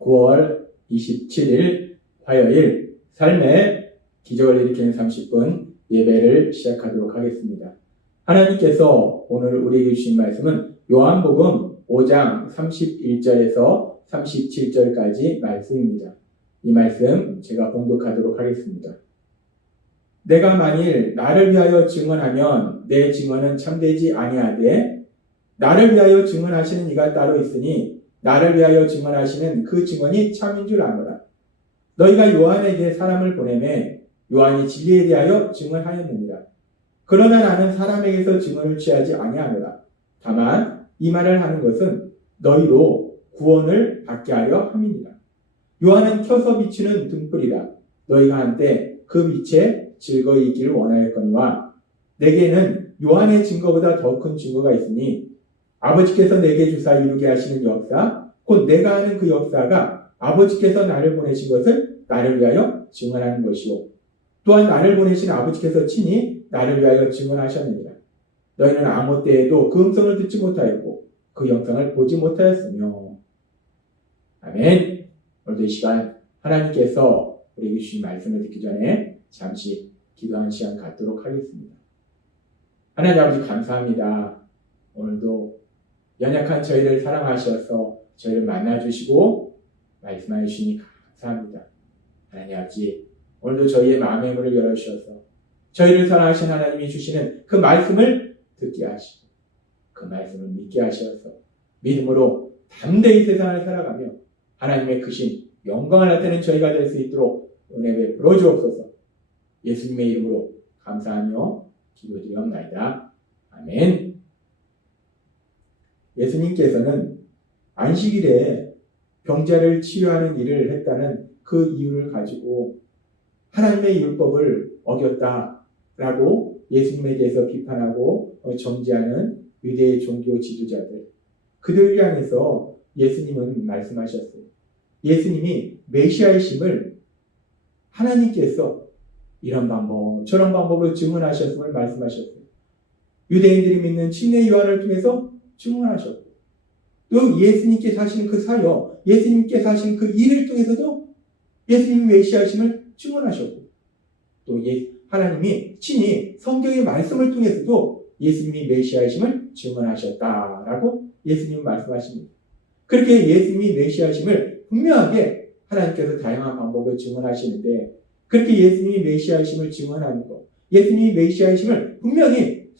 9월 27일 화요일 삶의 기적을 일으키는 30분 예배를 시작하도록 하겠습니다. 하나님께서 오늘 우리에게 주신 말씀은 요한복음 5장 31절에서 37절까지 말씀입니다. 이 말씀 제가 봉독하도록 하겠습니다. 내가 만일 나를 위하여 증언하면 내 증언은 참되지 아니하되 나를 위하여 증언하시는 이가 따로 있으니 나를 위하여 증언하시는 그 증언이 참인 줄 아노라. 너희가 요한에게 사람을 보내매 요한이 진리에 대하여 증언하였느니라. 그러나 나는 사람에게서 증언을 취하지 아니하노라. 다만 이 말을 하는 것은 너희로 구원을 받게 하려 함이니라. 요한은 켜서 비추는 등불이라. 너희가 한때 그 빛에 즐거이 있기를 원하였거니와 내게는 요한의 증거보다 더 큰 증거가 있으니 아버지께서 내게 주사 이루게 하시는 역사, 곧 내가 하는 그 역사가 아버지께서 나를 보내신 것을 나를 위하여 증언하는 것이요. 또한 나를 보내신 아버지께서 친히 나를 위하여 증언하셨느니라. 너희는 아무 때에도 그 음성을 듣지 못하였고 그 영상을 보지 못하였으며. 아멘. 오늘도 이 시간 하나님께서 우리에게 주신 말씀을 듣기 전에 잠시 기도하는 시간 갖도록 하겠습니다. 하나님 아버지 감사합니다. 오늘도 연약한 저희를 사랑하셔서 저희를 만나주시고 말씀하여 주시니 감사합니다. 하나님 아버지 오늘도 저희의 마음의 문을 열어주셔서 저희를 사랑하신 하나님이 주시는 그 말씀을 듣게 하시고 그 말씀을 믿게 하셔서 믿음으로 담대히 세상을 살아가며 하나님의 크신 영광을 나타내는 저희가 될 수 있도록 은혜 베풀어 주옵소서. 예수님의 이름으로 감사하며 기도드리옵나이다. 아멘. 예수님께서는 안식일에 병자를 치유하는 일을 했다는 그 이유를 가지고 하나님의 율법을 어겼다라고 예수님에 대해서 비판하고 정죄하는 유대의 종교 지도자들, 그들을 향해서 예수님은 말씀하셨어요. 예수님이 메시아이심을 하나님께서 이런 방법 저런 방법으로 증언하셨음을 말씀하셨어요. 유대인들이 믿는 침례 요한을 통해서 증언하셨고 또 예수님께서 하신 그 사역, 예수님께서 하신 그 일을 통해서도 예수님이 메시아이심을 증언하셨고 또 하나님이 친히 성경의 말씀을 통해서도 예수님이 메시아이심을 증언하셨다라고 예수님은 말씀하십니다. 그렇게 예수님이 메시아이심을 분명하게 하나님께서 다양한 방법으로 증언하시는데 그렇게 예수님이 메시아이심을 증언하는 것, 예수님이 메시아이심을 분명히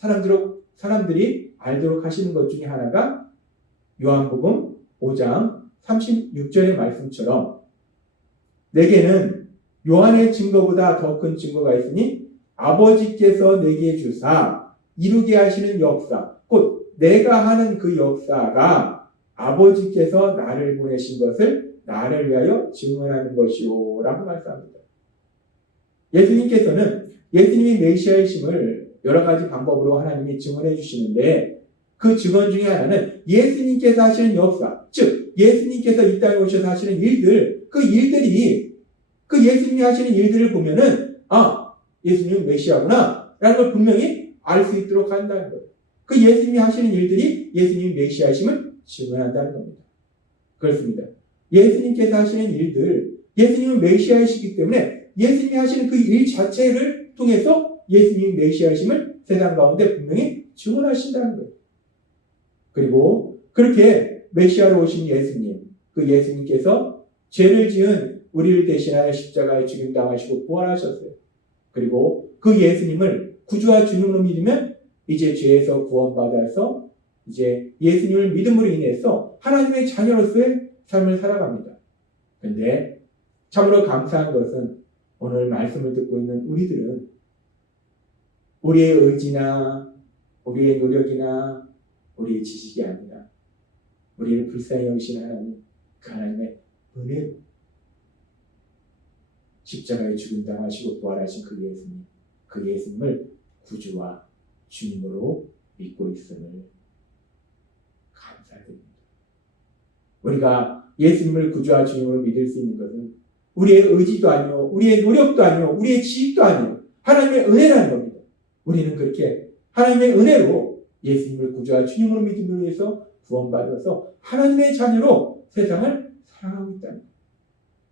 사람들이 알도록 하시는 것 중에 하나가 요한복음 5장 36절의 말씀처럼 내게는 요한의 증거보다 더 큰 증거가 있으니 아버지께서 내게 주사 이루게 하시는 역사, 곧 내가 하는 그 역사가 아버지께서 나를 보내신 것을 나를 위하여 증언하는 것이오 라고 말씀합니다. 예수님께서는 예수님이 메시아이심을 여러 가지 방법으로 하나님이 증언해 주시는데 그 증언 중에 하나는 예수님께서 하시는 역사, 즉 예수님께서 이 땅에 오셔서 하시는 일들, 그 일들이 그 예수님이 하시는 일들을 보면은 예수님은 메시아구나 라는 걸 분명히 알 수 있도록 한다는 거예요. 그 예수님이 하시는 일들이 예수님이 메시아이심을 증언한다는 겁니다. 그렇습니다. 예수님께서 하시는 일들, 예수님은 메시아이시기 때문에 예수님이 하시는 그 일 자체를 통해서 예수님이 메시아이심을 세상 가운데 분명히 증언하신다는 거예요. 그리고 그렇게 메시아로 오신 예수님, 그 예수님께서 죄를 지은 우리를 대신하여 십자가에 죽임당하시고 부활하셨어요. 그리고 그 예수님을 구주와 주님으로 믿으면 이제 죄에서 구원받아서 이제 예수님을 믿음으로 인해서 하나님의 자녀로서의 삶을 살아갑니다. 그런데 참으로 감사한 것은 오늘 말씀을 듣고 있는 우리들은 우리의 의지나 우리의 노력이나 우리의 지식이 아니라 우리를 불쌍히 여기신 하나님, 그 하나님의 은혜로 십자가에 죽임당하시고 부활하신 그 예수님을 구주와 주님으로 믿고 있음을 감사드립니다. 우리가 예수님을 구주와 주님으로 믿을 수 있는 것은 우리의 의지도 아니요, 우리의 노력도 아니요, 우리의 지식도 아니요, 하나님의 은혜라는 겁니다. 우리는 그렇게 하나님의 은혜로 예수님을 구주와 주님으로 믿음으로 해서 구원받아서 하나님의 자녀로 세상을 살아가고 있다는 겁니다.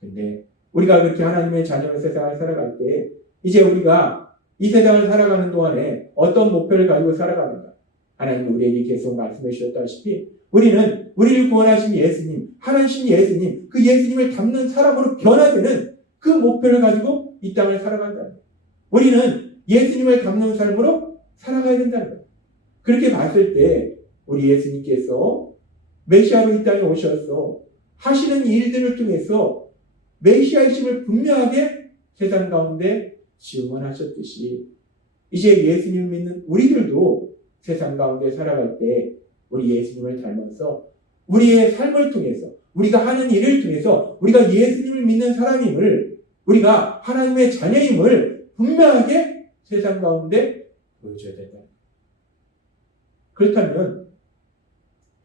근데 우리가 그렇게 하나님의 자녀로 세상을 살아갈 때 이제 우리가 이 세상을 살아가는 동안에 어떤 목표를 가지고 살아가는가? 하나님은 우리에게 계속 말씀해 주셨다시피 우리는 우리를 구원하신 예수님, 하나님 예수님, 그 예수님을 닮는 사람으로 변화되는 그 목표를 가지고 이 땅을 살아간다는 거예요. 우리는 예수님을 닮는 삶으로 살아가야 된다는 거예요. 그렇게 봤을 때 우리 예수님께서 메시아로 이 땅에 오셔서 하시는 일들을 통해서 메시아이심을 분명하게 세상 가운데 증언하셨듯이 이제 예수님을 믿는 우리들도 세상 가운데 살아갈 때 우리 예수님을 닮아서 우리의 삶을 통해서 우리가 하는 일을 통해서 우리가 예수님을 믿는 사람임을 우리가 하나님의 자녀임을 분명하게 세상 가운데 보여줘야 된다. 그렇다면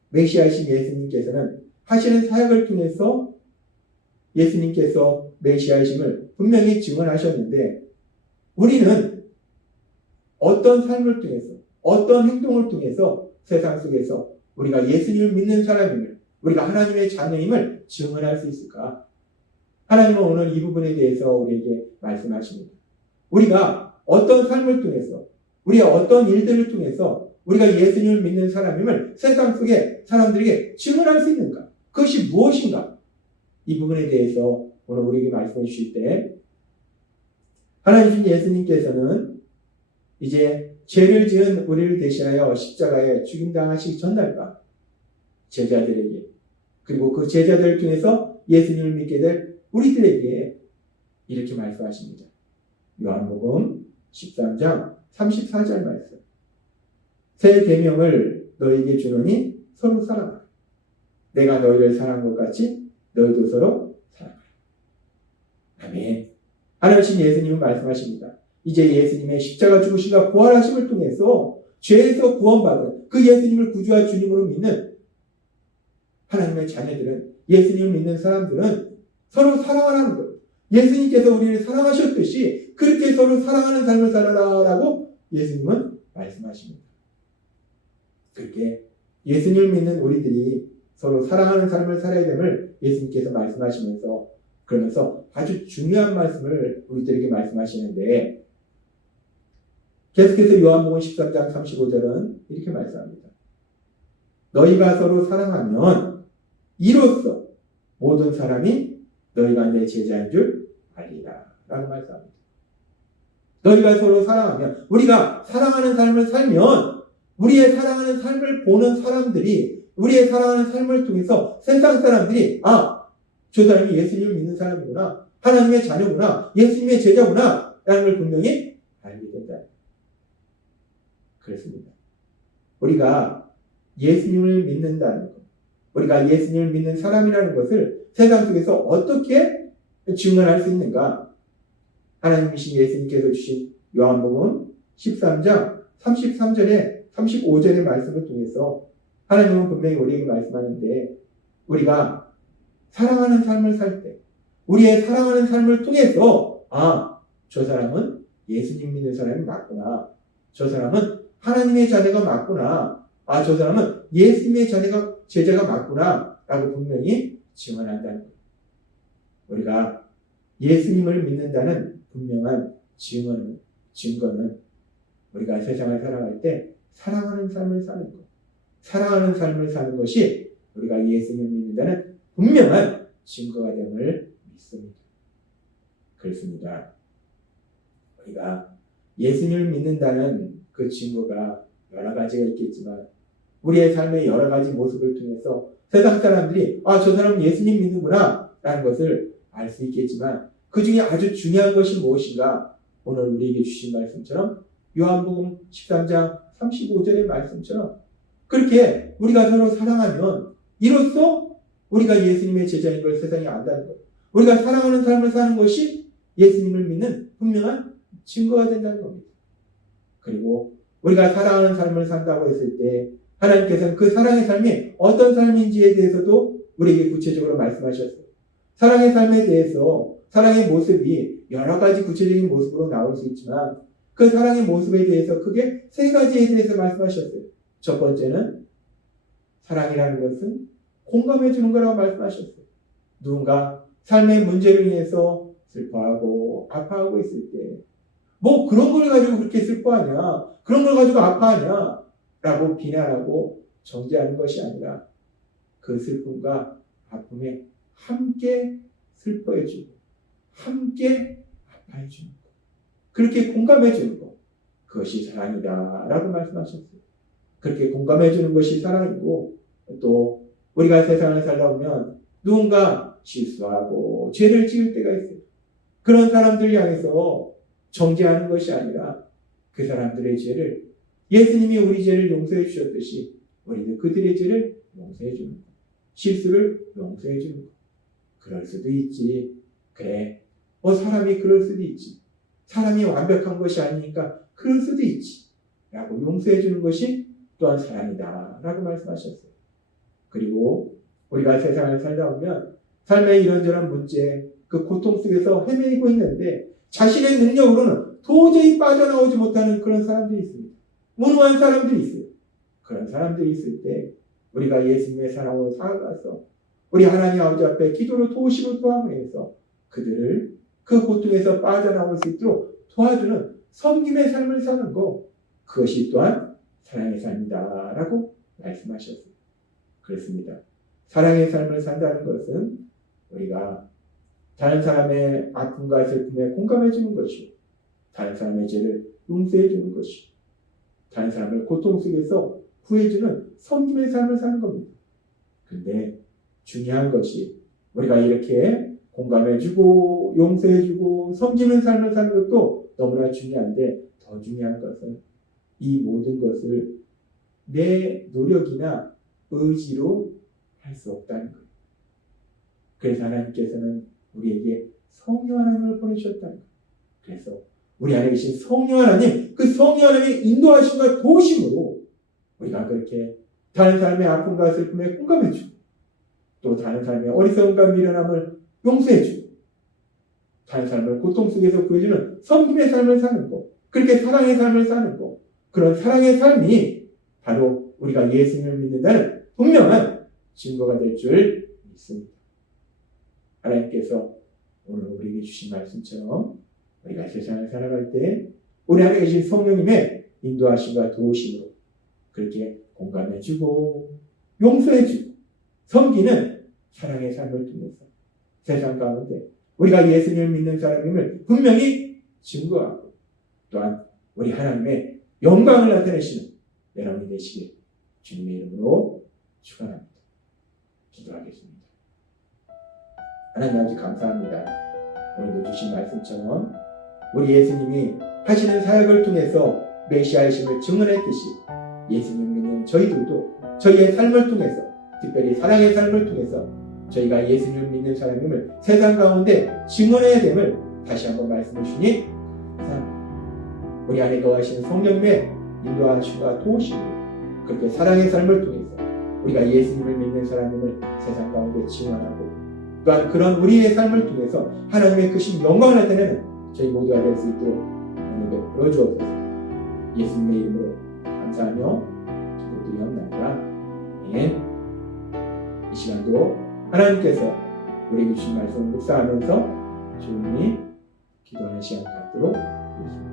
메시아이신 예수님께서는 하시는 사역을 통해서 예수님께서 메시아이심을 분명히 증언하셨는데 우리는 어떤 삶을 통해서 어떤 행동을 통해서 세상 속에서 우리가 예수님을 믿는 사람임을 우리가 하나님의 자녀임을 증언할 수 있을까? 하나님은 오늘 이 부분에 대해서 우리에게 말씀하십니다. 우리가 어떤 삶을 통해서 우리의 어떤 일들을 통해서 우리가 예수님을 믿는 사람임을 세상 속에 사람들에게 증언할 수 있는가? 그것이 무엇인가? 이 부분에 대해서 오늘 우리에게 말씀해 주실 때 하나님 예수님께서는 이제 죄를 지은 우리를 대신하여 십자가에 죽임당하시기 전날과 제자들에게 그리고 그 제자들을 통해서 예수님을 믿게 될 우리들에게 이렇게 말씀하십니다. 요한복음 13장 34절 말씀. 새 계명을 너희에게 주노니 서로 사랑하라. 내가 너희를 사랑한 것 같이 너희도 서로 사랑하라. 아멘. 하나님 예수님은 말씀하십니다. 이제 예수님의 십자가 죽으심과 부활하심을 통해서 죄에서 구원받은 그 예수님을 구주와 주님으로 믿는 하나님의 자녀들은 예수님을 믿는 사람들은 서로 사랑하라는 거예요. 예수님께서 우리를 사랑하셨듯이 그렇게 서로 사랑하는 삶을 살아라라고 예수님은 말씀하십니다. 그렇게 예수님을 믿는 우리들이 서로 사랑하는 삶을 살아야 됨을 예수님께서 말씀하시면서 그러면서 아주 중요한 말씀을 우리들에게 말씀하시는데 계속해서 요한복음 13장 35절은 이렇게 말씀합니다. 너희가 서로 사랑하면 이로써 모든 사람이 너희가 내 제자인 줄 알리라 라고 말씀합니다. 너희가 서로 사랑하면 우리가 사랑하는 삶을 살면 우리의 사랑하는 삶을 보는 사람들이 우리의 사랑하는 삶을 통해서 세상 사람들이 저 사람이 예수님을 믿는 사람이구나. 하나님의 자녀구나. 예수님의 제자구나. 라는 걸 분명히 알게 된다. 그렇습니다. 우리가 예수님을 믿는다는 것, 우리가 예수님을 믿는 사람이라는 것을 세상 속에서 어떻게 증언할 수 있는가? 하나님이신 예수님께서 주신 요한복음 13장 33절에 35절의 말씀을 통해서 하나님은 분명히 우리에게 말씀하는데 우리가 사랑하는 삶을 살 때 우리의 사랑하는 삶을 통해서 저 사람은 예수님 믿는 사람이 맞구나. 저 사람은 하나님의 자녀가 맞구나. 저 사람은 예수님의 제자가 맞구나. 라고 분명히 증언한다는 거예요. 우리가 예수님을 믿는다는 분명한 증거는 우리가 세상을 살아갈 때 사랑하는 삶을 사는 것. 사랑하는 삶을 사는 것이 우리가 예수님을 믿는다는 분명한 증거가 됨을 믿습니다. 그렇습니다. 우리가 예수님을 믿는다는 그 증거가 여러 가지가 있겠지만 우리의 삶의 여러 가지 모습을 통해서 세상 사람들이 저 사람은 예수님 믿는구나 라는 것을 알 수 있겠지만 그 중에 아주 중요한 것이 무엇인가? 오늘 우리에게 주신 말씀처럼 요한복음 13장 35절의 말씀처럼 그렇게 우리가 서로 사랑하면 이로써 우리가 예수님의 제자인 걸 세상이 안다는 것. 우리가 사랑하는 삶을 사는 것이 예수님을 믿는 분명한 증거가 된다는 겁니다. 그리고 우리가 사랑하는 삶을 산다고 했을 때 하나님께서는 그 사랑의 삶이 어떤 삶인지에 대해서도 우리에게 구체적으로 말씀하셨어요. 사랑의 삶에 대해서 사랑의 모습이 여러 가지 구체적인 모습으로 나올 수 있지만 그 사랑의 모습에 대해서 크게 세 가지에 대해서 말씀하셨어요. 첫 번째는 사랑이라는 것은 공감해 주는 거라고 말씀하셨어요. 누군가 삶의 문제로 인해서 슬퍼하고 아파하고 있을 때, 뭐 그런 걸 가지고 그렇게 슬퍼하냐, 그런 걸 가지고 아파하냐 라고 비난하고 정죄하는 것이 아니라 그 슬픔과 아픔에 함께 슬퍼해주고 함께 아파해주는 것, 그렇게 공감해주는 것, 그것이 사랑이다 라고 말씀하셨어요. 그렇게 공감해주는 것이 사랑이고, 또 우리가 세상을 살다 보면 누군가 실수하고 죄를 지을 때가 있어요. 그런 사람들 향해서 정죄하는 것이 아니라 그 사람들의 죄를, 예수님이 우리 죄를 용서해 주셨듯이 우리는 그들의 죄를 용서해 주는 것, 실수를 용서해 주는 것. 그럴 수도 있지. 그래, 사람이 그럴 수도 있지. 사람이 완벽한 것이 아니니까 그럴 수도 있지 라고 용서해 주는 것이 또한 사랑이다 라고 말씀하셨어요. 그리고 우리가 세상을 살다 보면 삶의 이런저런 문제, 그 고통 속에서 헤매고 있는데 자신의 능력으로는 도저히 빠져나오지 못하는 그런 사람들이 있습니다. 무능한 사람들이 있어요. 그런 사람들이 있을 때 우리가 예수님의 사랑으로 다가가서 우리 하나님 아버지 앞에 기도로 도우심을 구함으로 해서 그들을 그 고통에서 빠져나올 수 있도록 도와주는 섬김의 삶을 사는 것, 그것이 또한 사랑의 삶이다 라고 말씀하셨습니다. 그렇습니다. 사랑의 삶을 산다는 것은 우리가 다른 사람의 아픔과 슬픔에 공감해 주는 것이고, 다른 사람의 죄를 용서해 주는 것이고, 다른 사람을 고통 속에서 구해주는 섬김의 삶을 사는 겁니다. 근데 중요한 것이 우리가 이렇게 공감해주고 용서해주고 섬기는 삶을 사는 것도 너무나 중요한데, 더 중요한 것은 이 모든 것을 내 노력이나 의지로 할 수 없다는 거예요. 그래서 하나님께서는 우리에게 성령 하나님을 보내주셨다는 거예요. 그래서 우리 안에 계신 성령 하나님, 그 성령 하나님의 인도하심과 도우심으로 우리가 그렇게 다른 사람의 아픔과 슬픔에 공감해주고, 또 다른 사람의 어리석음과 미련함을 용서해주고, 다른 사람을 고통 속에서 구해주는 섬김의 삶을 사는 것, 그렇게 사랑의 삶을 사는 것, 그런 사랑의 삶이 바로 우리가 예수님을 믿는다는 분명한 증거가 될 줄 믿습니다. 하나님께서 오늘 우리에게 주신 말씀처럼 우리가 세상을 살아갈 때 우리 안에 계신 성령님의 인도하심과 도우심으로 그렇게 공감해주고 용서해주고 섬기는 사랑의 삶을 통해서 세상 가운데 우리가 예수님을 믿는 사람임을 분명히 증거하고, 또한 우리 하나님의 영광을 나타내시는 여러분이 되시길 주님의 이름으로 축원합니다. 기도하겠습니다. 하나님 아버지 감사합니다. 오늘도 주신 말씀처럼 우리 예수님이 하시는 사역을 통해서 메시아이심을 증언했듯이 예수님 믿는 저희들도 저희의 삶을 통해서, 특별히 사랑의 삶을 통해서 저희가 예수님을 믿는 사람임을 세상 가운데 증언해야 됨을 다시 한번 말씀해 주시니 감사합니다. 우리 안에 거하시는 성령님의 인도하심과 도우심으로 그렇게 사랑의 삶을 통해서 우리가 예수님을 믿는 사람임을 세상 가운데 증언하고, 또한 그런 우리의 삶을 통해서 하나님의 크신 영광을 나타내는 저희 모두가 될 수 있도록 오늘 베풀어 주옵소서. 예수님의 이름으로 감사하며 기도드리옵나이다. 아멘. 이 시간도 하나님께서 우리에게 주신 말씀을 묵상하면서 조용히 기도하는 시간 갖도록 하겠습니다.